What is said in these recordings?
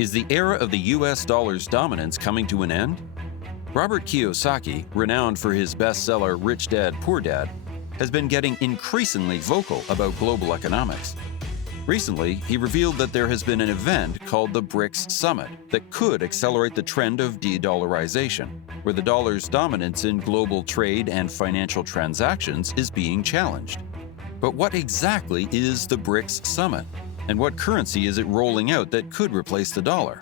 Is the era of the US dollar's dominance coming to an end? Robert Kiyosaki, renowned for his bestseller Rich Dad, Poor Dad, has been getting increasingly vocal about global economics. Recently, he revealed that there has been an event called the BRICS Summit that could accelerate the trend of de-dollarization, where the dollar's dominance in global trade and financial transactions is being challenged. But what exactly is the BRICS Summit? And what currency is it rolling out that could replace the dollar?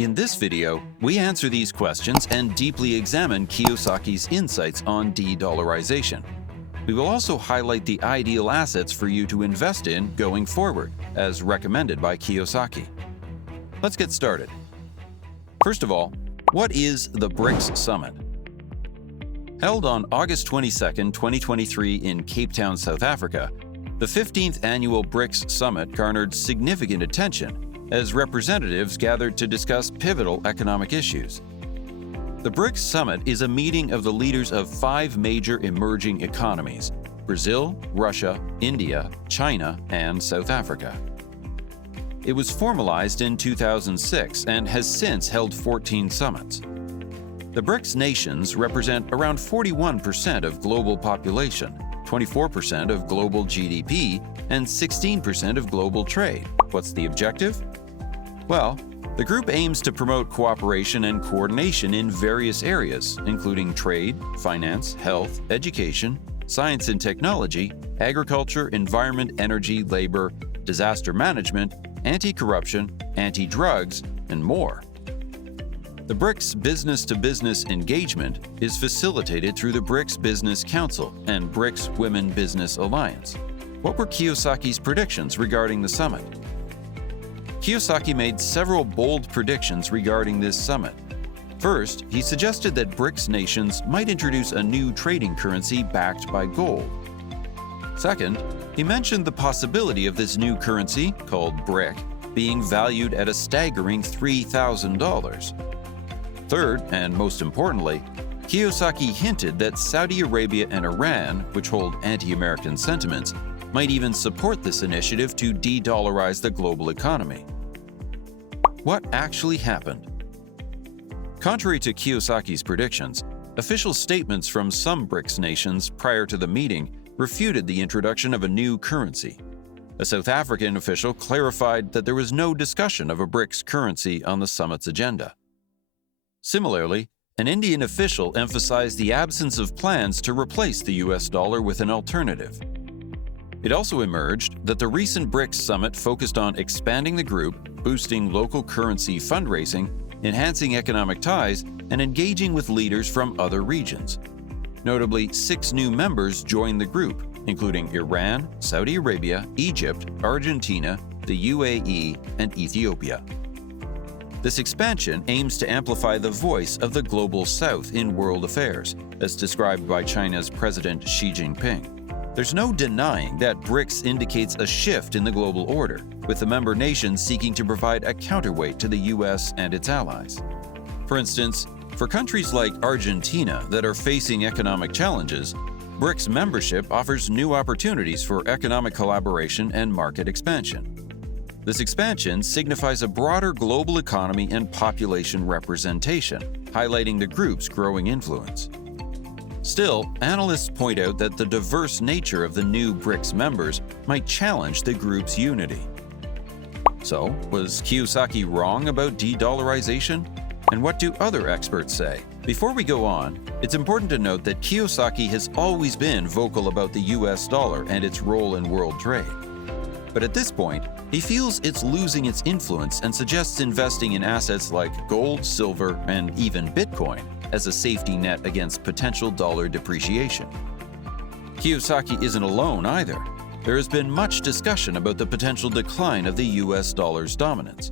In this video, we answer these questions and deeply examine Kiyosaki's insights on de-dollarization. We will also highlight the ideal assets for you to invest in going forward, as recommended by Kiyosaki. Let's get started. First of all, what is the BRICS Summit? Held on August 22, 2023 in Cape Town, South Africa, the 15th annual BRICS Summit garnered significant attention as representatives gathered to discuss pivotal economic issues. The BRICS Summit is a meeting of the leaders of 5 major emerging economies: Brazil, Russia, India, China, and South Africa. It was formalized in 2006 and has since held 14 summits. The BRICS nations represent around 41% of global population, 24% of global GDP, and 16% of global trade. What's the objective? Well, the group aims to promote cooperation and coordination in various areas, including trade, finance, health, education, science and technology, agriculture, environment, energy, labor, disaster management, anti-corruption, anti-drugs, and more. The BRICS business-to-business engagement is facilitated through the BRICS Business Council and BRICS Women Business Alliance. What were Kiyosaki's predictions regarding the summit? Kiyosaki made several bold predictions regarding this summit. First, he suggested that BRICS nations might introduce a new trading currency backed by gold. Second, he mentioned the possibility of this new currency, called BRIC, being valued at a staggering $3,000. Third, and most importantly, Kiyosaki hinted that Saudi Arabia and Iran, which hold anti-American sentiments, might even support this initiative to de-dollarize the global economy. What actually happened? Contrary to Kiyosaki's predictions, official statements from some BRICS nations prior to the meeting refuted the introduction of a new currency. A South African official clarified that there was no discussion of a BRICS currency on the summit's agenda. Similarly, an Indian official emphasized the absence of plans to replace the US dollar with an alternative. It also emerged that the recent BRICS summit focused on expanding the group, boosting local currency fundraising, enhancing economic ties, and engaging with leaders from other regions. Notably, 6 new members joined the group, including Iran, Saudi Arabia, Egypt, Argentina, the UAE, and Ethiopia. This expansion aims to amplify the voice of the Global South in world affairs, as described by China's President Xi Jinping. There's no denying that BRICS indicates a shift in the global order, with the member nations seeking to provide a counterweight to the US and its allies. For instance, for countries like Argentina that are facing economic challenges, BRICS membership offers new opportunities for economic collaboration and market expansion. This expansion signifies a broader global economy and population representation, highlighting the group's growing influence. Still, analysts point out that the diverse nature of the new BRICS members might challenge the group's unity. So, was Kiyosaki wrong about de-dollarization? And what do other experts say? Before we go on, it's important to note that Kiyosaki has always been vocal about the US dollar and its role in world trade. But at this point, he feels it's losing its influence and suggests investing in assets like gold, silver, and even Bitcoin as a safety net against potential dollar depreciation. Kiyosaki isn't alone either. There has been much discussion about the potential decline of the US dollar's dominance.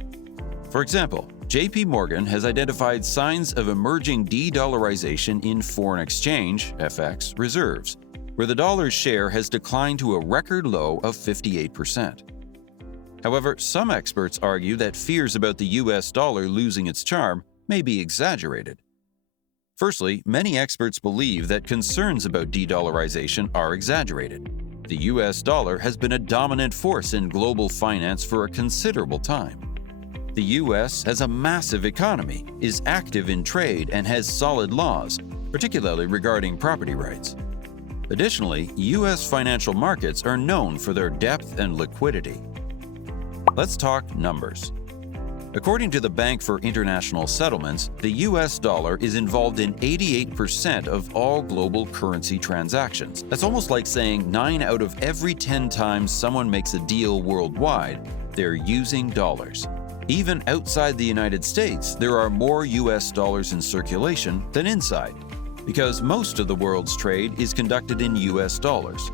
For example, JP Morgan has identified signs of emerging de-dollarization in foreign exchange (FX) reserves, where the dollar's share has declined to a record low of 58%. However, some experts argue that fears about the US dollar losing its charm may be exaggerated. Firstly, many experts believe that concerns about de-dollarization are exaggerated. The US dollar has been a dominant force in global finance for a considerable time. The US has a massive economy, is active in trade, and has solid laws, particularly regarding property rights. Additionally, US financial markets are known for their depth and liquidity. Let's talk numbers. According to the Bank for International Settlements, the US dollar is involved in 88% of all global currency transactions. That's almost like saying 9 out of every 10 times someone makes a deal worldwide, they're using dollars. Even outside the United States, there are more US dollars in circulation than inside, because most of the world's trade is conducted in US dollars.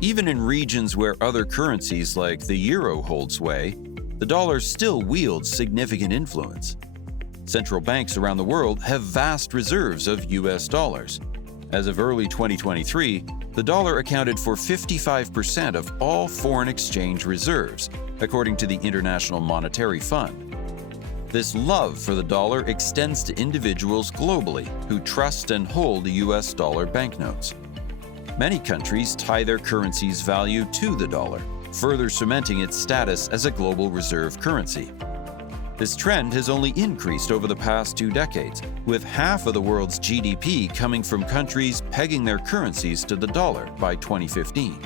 Even in regions where other currencies like the euro hold sway, the dollar still wields significant influence. Central banks around the world have vast reserves of US dollars. As of early 2023, the dollar accounted for 55% of all foreign exchange reserves, according to the International Monetary Fund. This love for the dollar extends to individuals globally who trust and hold the US dollar banknotes. Many countries tie their currency's value to the dollar, further cementing its status as a global reserve currency. This trend has only increased over the past 2 decades, with half of the world's GDP coming from countries pegging their currencies to the dollar by 2015.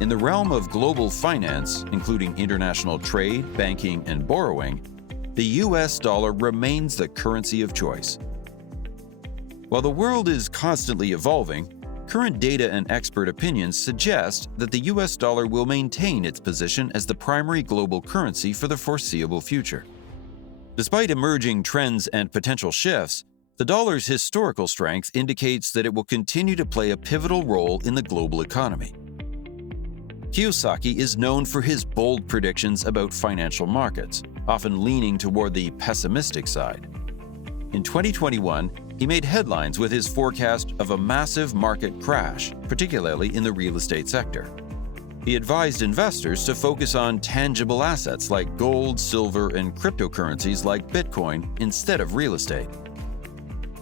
In the realm of global finance, including international trade, banking, and borrowing, the US dollar remains the currency of choice. While the world is constantly evolving, current data and expert opinions suggest that the US dollar will maintain its position as the primary global currency for the foreseeable future. Despite emerging trends and potential shifts, the dollar's historical strength indicates that it will continue to play a pivotal role in the global economy. Kiyosaki is known for his bold predictions about financial markets, often leaning toward the pessimistic side. In 2021, he made headlines with his forecast of a massive market crash, particularly in the real estate sector. He advised investors to focus on tangible assets like gold, silver, and cryptocurrencies like Bitcoin instead of real estate.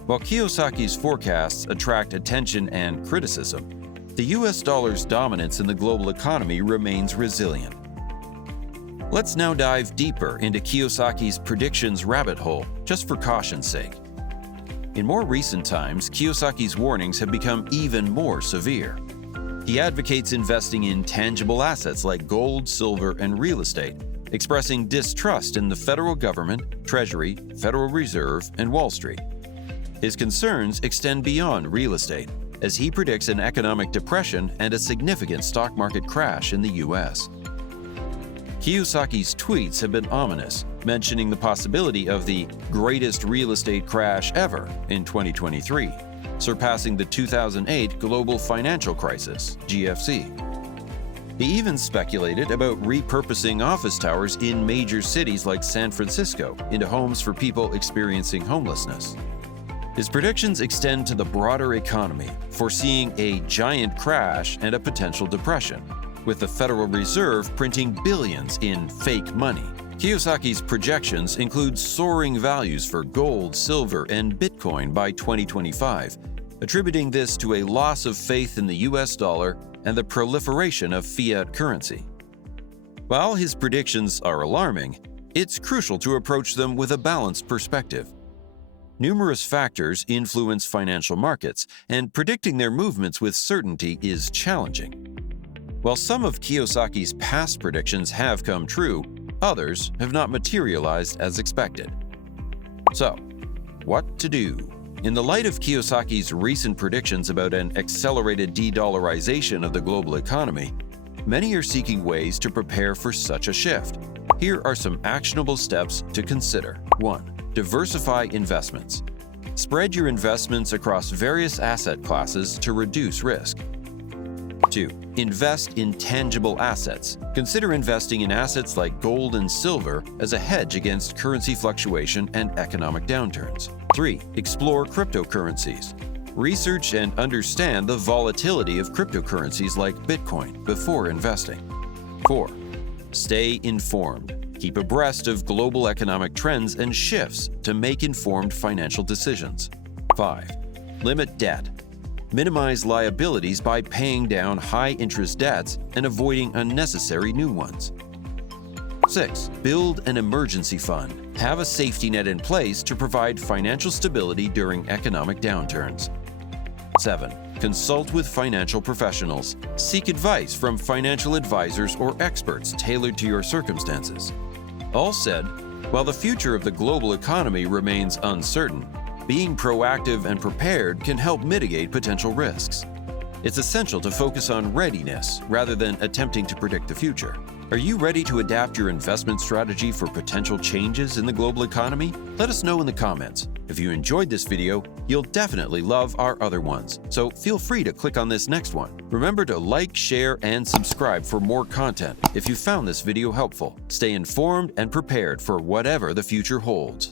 While Kiyosaki's forecasts attract attention and criticism, the US dollar's dominance in the global economy remains resilient. Let's now dive deeper into Kiyosaki's predictions rabbit hole, just for caution's sake. In more recent times, Kiyosaki's warnings have become even more severe. He advocates investing in tangible assets like gold, silver, and real estate, expressing distrust in the federal government, Treasury, Federal Reserve, and Wall Street. His concerns extend beyond real estate, as he predicts an economic depression and a significant stock market crash in the US. Kiyosaki's tweets have been ominous, mentioning the possibility of the greatest real estate crash ever in 2023, surpassing the 2008 global financial crisis, GFC. He even speculated about repurposing office towers in major cities like San Francisco into homes for people experiencing homelessness. His predictions extend to the broader economy, foreseeing a giant crash and a potential depression, with the Federal Reserve printing billions in fake money. Kiyosaki's projections include soaring values for gold, silver, and Bitcoin by 2025, attributing this to a loss of faith in the US dollar and the proliferation of fiat currency. While his predictions are alarming, it's crucial to approach them with a balanced perspective. Numerous factors influence financial markets, and predicting their movements with certainty is challenging. While some of Kiyosaki's past predictions have come true, others have not materialized as expected. So, what to do? In the light of Kiyosaki's recent predictions about an accelerated de-dollarization of the global economy, many are seeking ways to prepare for such a shift. Here are some actionable steps to consider. 1. Diversify investments. Spread your investments across various asset classes to reduce risk. 2. Invest in tangible assets. Consider investing in assets like gold and silver as a hedge against currency fluctuation and economic downturns. 3. Explore cryptocurrencies. Research and understand the volatility of cryptocurrencies like Bitcoin before investing. 4. Stay informed. Keep abreast of global economic trends and shifts to make informed financial decisions. 5. Limit debt. Minimize liabilities by paying down high-interest debts and avoiding unnecessary new ones. 6. Build an emergency fund. Have a safety net in place to provide financial stability during economic downturns. 7. Consult with financial professionals. Seek advice from financial advisors or experts tailored to your circumstances. All said, while the future of the global economy remains uncertain, being proactive and prepared can help mitigate potential risks. It's essential to focus on readiness rather than attempting to predict the future. Are you ready to adapt your investment strategy for potential changes in the global economy? Let us know in the comments. If you enjoyed this video, you'll definitely love our other ones, so feel free to click on this next one. Remember to like, share, and subscribe for more content if you found this video helpful. Stay informed and prepared for whatever the future holds.